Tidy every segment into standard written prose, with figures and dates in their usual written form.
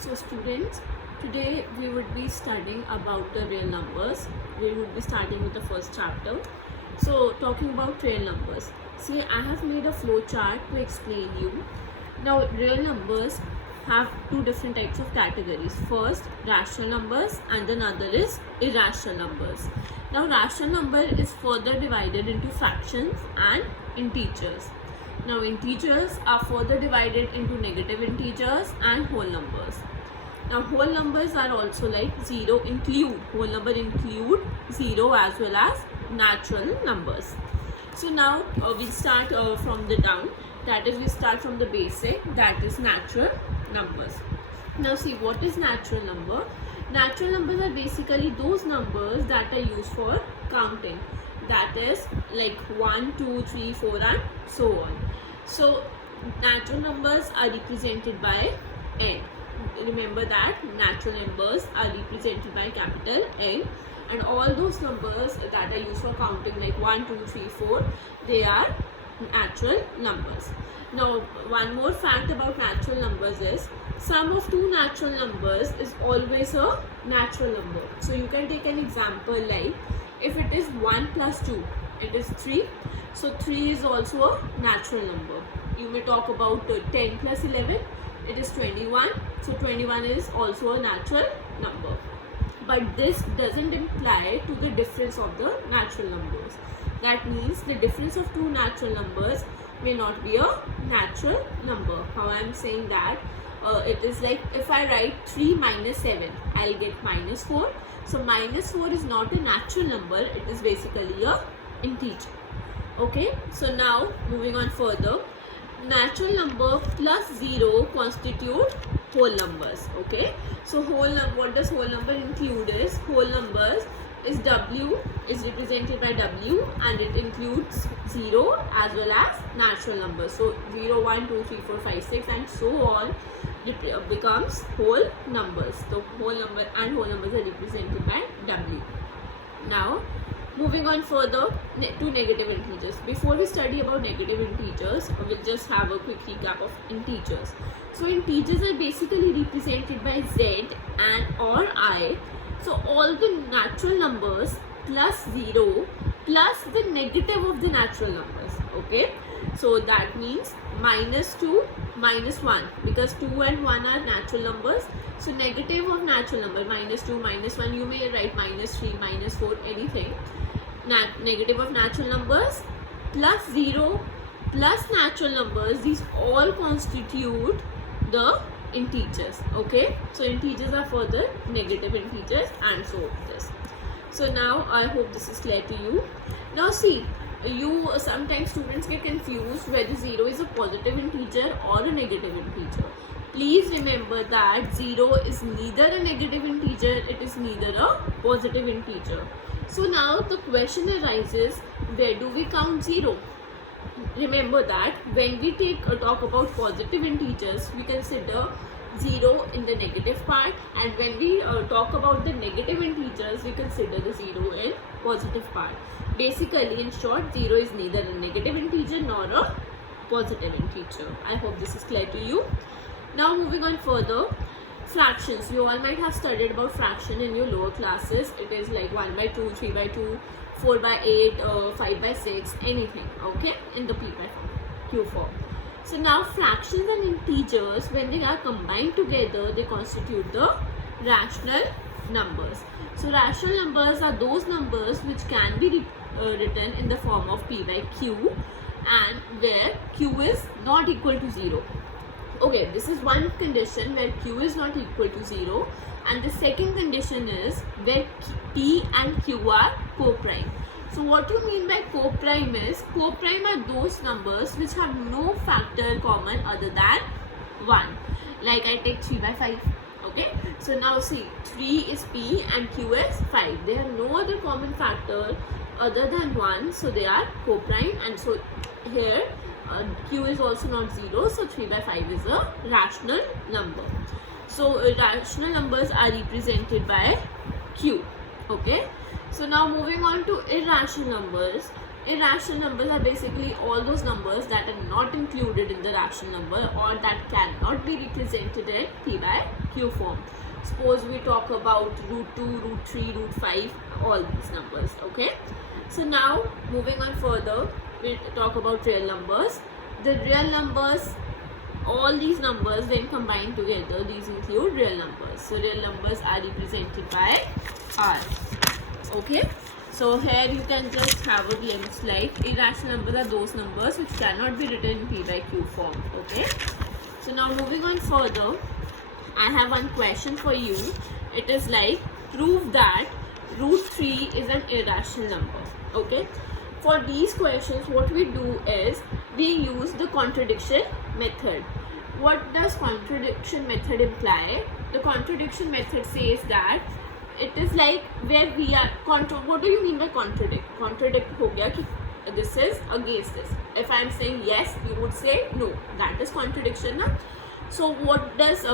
So students, today we would be studying about the real numbers. We would be starting with the first chapter. So talking about real numbers. See, I have made a flow chart to explain you. Now real numbers have two different types of categories. First, rational numbers and another is irrational numbers. Now rational number is further divided into fractions and integers. Now integers are further divided into negative integers and whole numbers. Now whole numbers are also like whole number include 0 as well as natural numbers. So now we'll start from the down, that is we start from the basic, that is natural numbers. Now see, what is natural number? Natural numbers are basically those numbers that are used for counting, that is like 1, 2, 3, 4 and so on. So natural numbers are represented by n. Remember that natural numbers are represented by capital N, and all those numbers that are used for counting like 1, 2, 3, 4, they are natural numbers. Now one more fact about natural numbers is sum of two natural numbers is always a natural number. So you can take an example like if it is 1 plus 2, it is 3. So 3 is also a natural number. You may talk about 10 plus 11, it is 21. So 21 is also a natural number. But this doesn't imply to the difference of the natural numbers. That means the difference of two natural numbers may not be a natural number. How I am saying that? It is like if I write 3 minus 7, I'll get minus 4. So minus 4 is not a natural number, it is basically a integer. Okay, so now moving on further, natural number plus 0 constitute whole numbers. Okay, so what does whole number include is whole numbers is W is represented by W and it includes 0 as well as natural numbers. So 0, 1, 2, 3, 4, 5, 6 and so on becomes whole numbers. So whole number and whole numbers are represented by W. Now moving on further to negative integers. Before we study about negative integers, we'll just have a quick recap of integers. So integers are basically represented by Z and or I. So all the natural numbers plus 0 plus the negative of the natural numbers. Okay, so that means minus 2 minus 1, because 2 and 1 are natural numbers. So negative of natural number minus 2 minus 1, you may write minus 3 minus 4, anything. Negative of natural numbers plus 0 plus natural numbers, these all constitute the integers. Okay, so integers are further negative integers and so this. So now I hope this is clear to you. Now see, you sometimes students get confused whether 0 is a positive integer or a negative integer. Please remember that 0 is neither a negative integer, it is neither a positive integer. So now the question arises, where do we count 0? Remember that when we talk about positive integers, we consider 0 in the negative part, and when we talk about the negative integers, we consider the 0 in positive part. Basically, in short, 0 is neither a negative integer nor a positive integer. I hope this is clear to you. Now moving on further, fractions. You all might have studied about fraction in your lower classes. It is like 1 by 2, 3 by 2, 4 by 8, 5 by 6, anything. Okay, in the P by form, Q form. So now fractions and integers, when they are combined together, they constitute the rational numbers. So rational numbers are those numbers which can be written in the form of P by Q and where Q is not equal to 0. Okay, this is one condition where Q is not equal to 0, and the second condition is where P and Q are co-prime. So what you mean by co-prime is, co-prime are those numbers which have no factor common other than 1. Like I take 3 by 5. Okay, so now see, 3 is P and Q is 5. They have no other common factor other than 1, so they are co-prime, and so here Q is also not 0, so 3 by 5 is a rational number. So rational numbers are represented by Q. Okay, so now moving on to irrational numbers. Irrational numbers are basically all those numbers that are not included in the rational number or that cannot be represented in P by Q form. Suppose we talk about root 2, root 3, root 5, all these numbers. Okay. So now moving on further, we'll talk about real numbers. The real numbers, all these numbers then combined together, these include real numbers. So real numbers are represented by R. Okay. So here you can just have a glimpse like irrational numbers are those numbers which cannot be written in P by Q form. Okay. So now moving on further, I have one question for you. It is like, prove that root 3 is an irrational number. Okay. For these questions, what we do is we use the contradiction method. What does contradiction method imply? The contradiction method says that it is like where we are what do you mean by contradict? Contradict ho gaya ki this is against this. If I am saying yes, you would say no. That is contradiction, na? So what does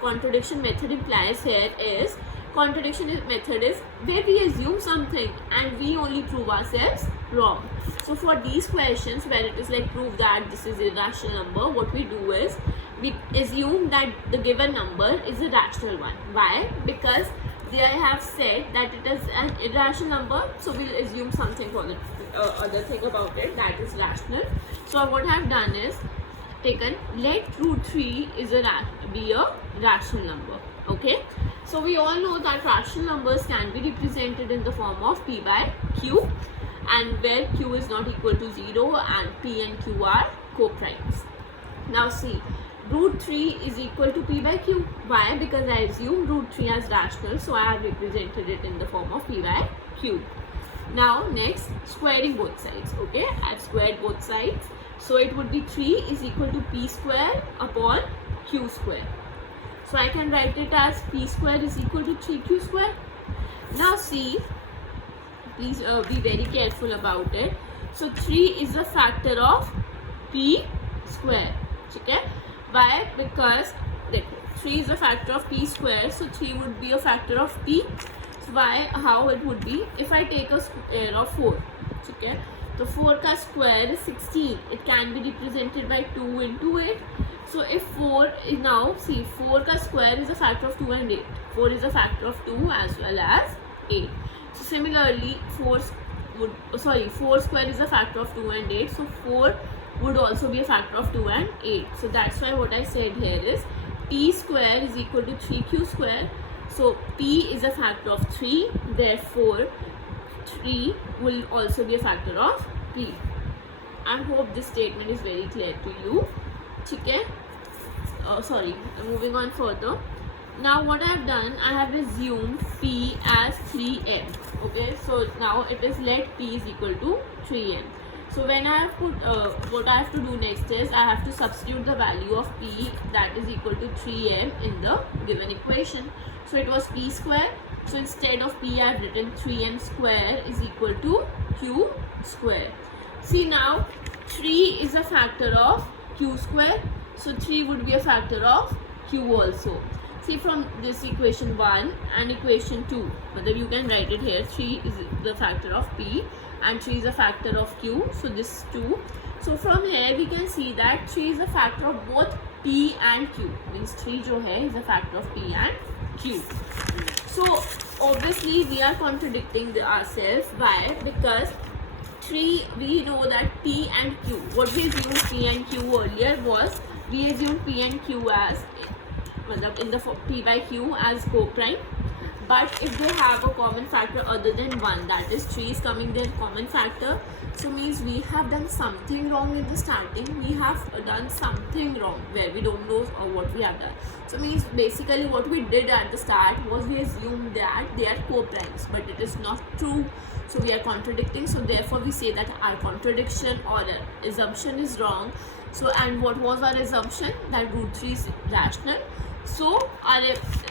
contradiction method implies here is, contradiction method is where we assume something and we only prove ourselves wrong. So for these questions where it is like prove that this is a rational number, what we do is we assume that the given number is a rational one. Why? Because they have said that it is an irrational number, so we'll assume something for the other thing about it that is rational. So what I have done is taken let root 3 is be a rational number. Okay. So we all know that rational numbers can be represented in the form of P by Q, and where Q is not equal to 0 and P and Q are co-primes. Now see, root 3 is equal to P by Q. Why? Because I assume root 3 as rational, so I have represented it in the form of P by Q. Now next, squaring both sides. Okay, I've squared both sides. So it would be 3 is equal to P square upon Q square. So I can write it as P square is equal to 3Q square. Now see, please be very careful about it. So 3 is a factor of P square. Okay? Why? Because 3 is a factor of P square. So 3 would be a factor of P. So why? How it would be? If I take a square of 4. Okay? So 4 ka square is 16. It can be represented by 2 into 8. So if 4 is now, see, 4 ka square is a factor of 2 and 8. 4 is a factor of 2 as well as 8. So similarly, 4 square is a factor of 2 and 8. So 4 would also be a factor of 2 and 8. So that's why what I said here is P square is equal to 3Q square. So P is a factor of 3. Therefore, 3 will also be a factor of P. I hope this statement is very clear to you. Okay? Moving on further. Now what I have done, I have assumed P as 3n. Okay, so now it is let P is equal to 3n. So when I have put, what I have to do next is I have to substitute the value of P that is equal to 3m in the given equation. So it was P square. So instead of P I have written 3m square is equal to Q square. See now 3 is a factor of Q square. So 3 would be a factor of Q also. See from this equation 1 and equation 2, but you can write it here. 3 is the factor of P and 3 is a factor of Q. So this is 2. So from here we can see that 3 is a factor of both P and Q. Means 3 jo hai is a factor of P and Q. So obviously we are contradicting ourselves. Why? Because 3 we know that P and Q. What we assumed P and Q earlier was we assumed P and Q as in the P by Q as co-prime. But if they have a common factor other than 1, that is 3 is coming their common factor, so means we have done something wrong in the starting. We have done something wrong where we don't know what we have done. So means basically what we did at the start was we assumed that they are co-primes, but it is not true. So we are contradicting. So therefore we say that our contradiction or assumption is wrong. So and what was our assumption? That root 3 is rational. So our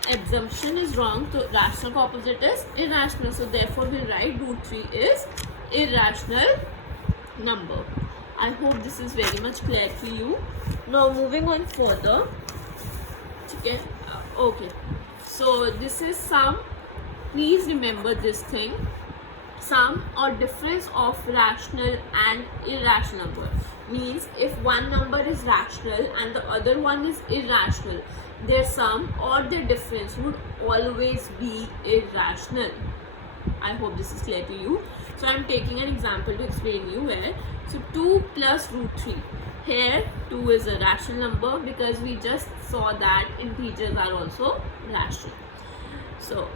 assumption is wrong. So rational opposite is irrational. So therefore we write root 3 is irrational number. I hope this is very much clear to you. Now moving on further. Okay. So this is some. Please remember this thing. sum or difference of rational and irrational number. Means if one number is rational and the other one is irrational, their sum or their difference would always be irrational. I hope this is clear to you. So I am taking an example to explain you where. So 2 plus root 3. Here 2 is a rational number because we just saw that integers are also rational. So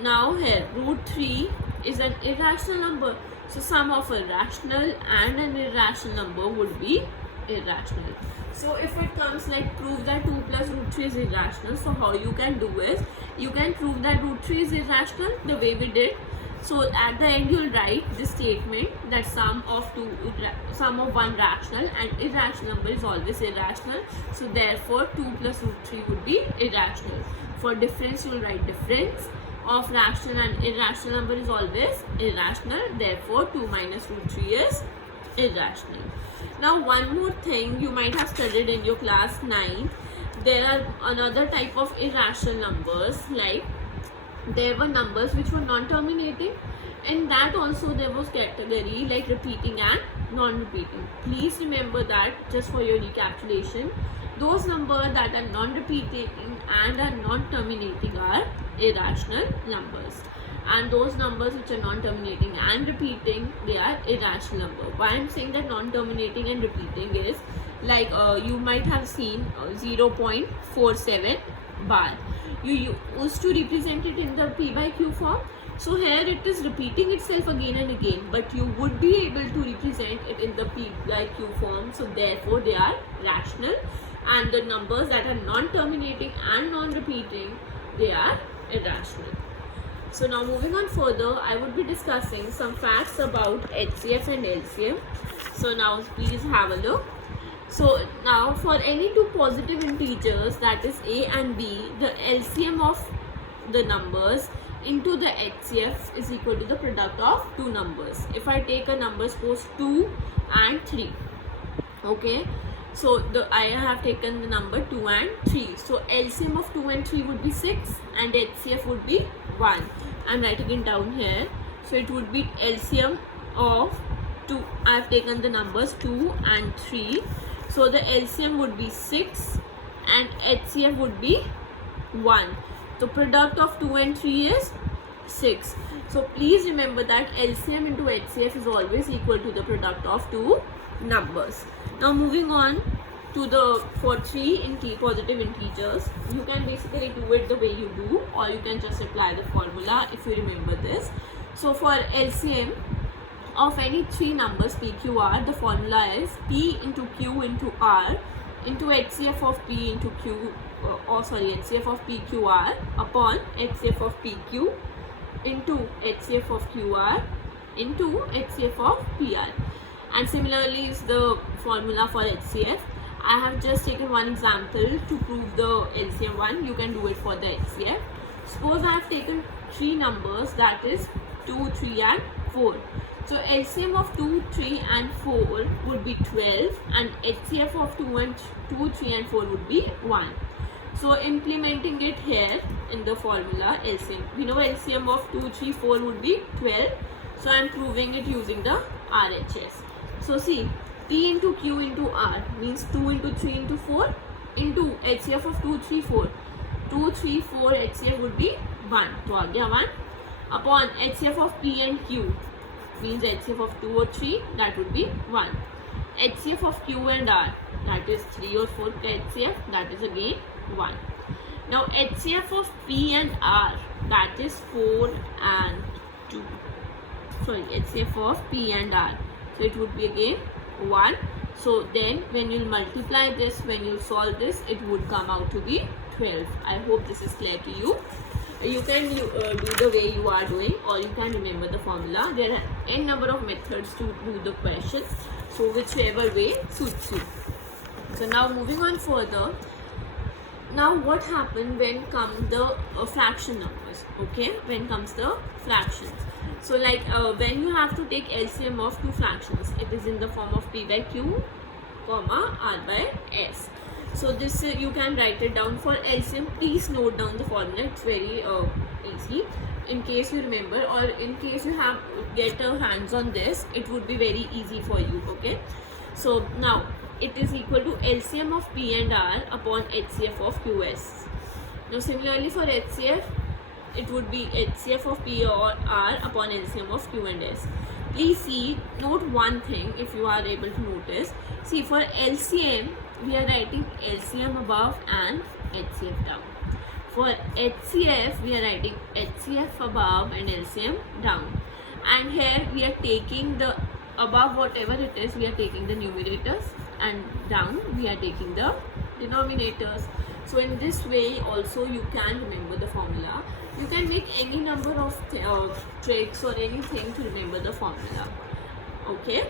now here root 3 is an irrational number. So sum of a rational and an irrational number would be irrational. So if it comes like prove that 2 plus root 3 is irrational, so how you can do is, you can prove that root 3 is irrational the way we did. So at the end you'll write this statement that sum of one rational and irrational number is always irrational. So therefore 2 plus root 3 would be irrational. For difference you'll write difference of rational and irrational number is always irrational. Therefore 2 minus root 3 is irrational. Now one more thing you might have studied in your class 9. There are another type of irrational numbers, like there were numbers which were non-terminating. In that also there was category like repeating and non-repeating. Please remember that just for your recapitulation. Those numbers that are non-repeating and are non-terminating are irrational numbers. And those numbers which are non-terminating and repeating, they are irrational number. Why I'm saying that non-terminating and repeating is like you might have seen 0.47 bar. You used to represent it in the P by Q form. So here it is repeating itself again and again, but you would be able to represent it in the P by Q form. So therefore they are rational, and the numbers that are non-terminating and non-repeating, they are irrational. So now moving on further, I would be discussing some facts about HCF and LCM. So now please have a look. So now for any two positive integers, that is a and b, the LCM of the numbers into the HCF is equal to the product of two numbers. If I take a number, suppose 2 and 3, okay, so I have taken the number 2 and 3. So LCM of 2 and 3 would be 6 and HCF would be 1. I'm writing it down here. So it would be LCM of 2. I have taken the numbers 2 and 3. So the LCM would be 6 and HCF would be 1. The product of 2 and 3 is 6. So please remember that LCM into HCF is always equal to the product of two numbers. Now moving on to the for 3 positive integers, you can basically do it the way you do, or you can just apply the formula if you remember this. So for LCM of any three numbers p, q, r, the formula is p into q into r into HCF of p into q, HCF of p, q, r upon HCF of p, q into HCF of q, r into HCF of p, r. And similarly is the formula for HCF. I have just taken one example to prove the LCM one. You can do it for the HCF. Suppose I have taken three numbers, that is 2, 3 and 4. So LCM of 2, 3 and 4 would be 12 and HCF of 2, 3 and 4 would be 1. So implementing it here in the formula LCM. We know LCM of 2, 3, 4 would be 12. So I am proving it using the RHS. So see, P into Q into R means 2 into 3 into 4 into HCF of 2, 3, 4. 2, 3, 4 HCF would be 1. So आ गया 1 upon HCF of P and Q means HCF of 2 or 3, that would be 1. HCF of Q and R, that is 3 or 4 HCF, that is again 1. Now HCF of P and R, that is 4 and 2. Sorry, HCF of P and R. So it would be again 1. So then when you multiply this, when you solve this, it would come out to be 12. I hope this is clear to you. You can do the way you are doing, or you can remember the formula. There are n number of methods to do the question. So whichever way suits you. So now moving on further. Now what happened when come the fraction numbers? Okay, when comes the fractions. So like when you have to take LCM of two fractions, it is in the form of P by Q, comma R by S. So this you can write it down. For LCM, please note down the formula. It's very easy. In case you remember, or in case you have get a hands on this, it would be very easy for you. Okay. So now it is equal to LCM of P and R upon HCF of QS. Now similarly for HCF, it would be HCF of P or R upon LCM of Q and S. Please see, note one thing if you are able to notice. See, for LCM, we are writing LCM above and HCF down. For HCF, we are writing HCF above and LCM down. And here we are taking the above whatever it is, we are taking the numerators, and down we are taking the denominators. So in this way also you can remember the formula. You can make any number of tricks or anything to remember the formula. Okay.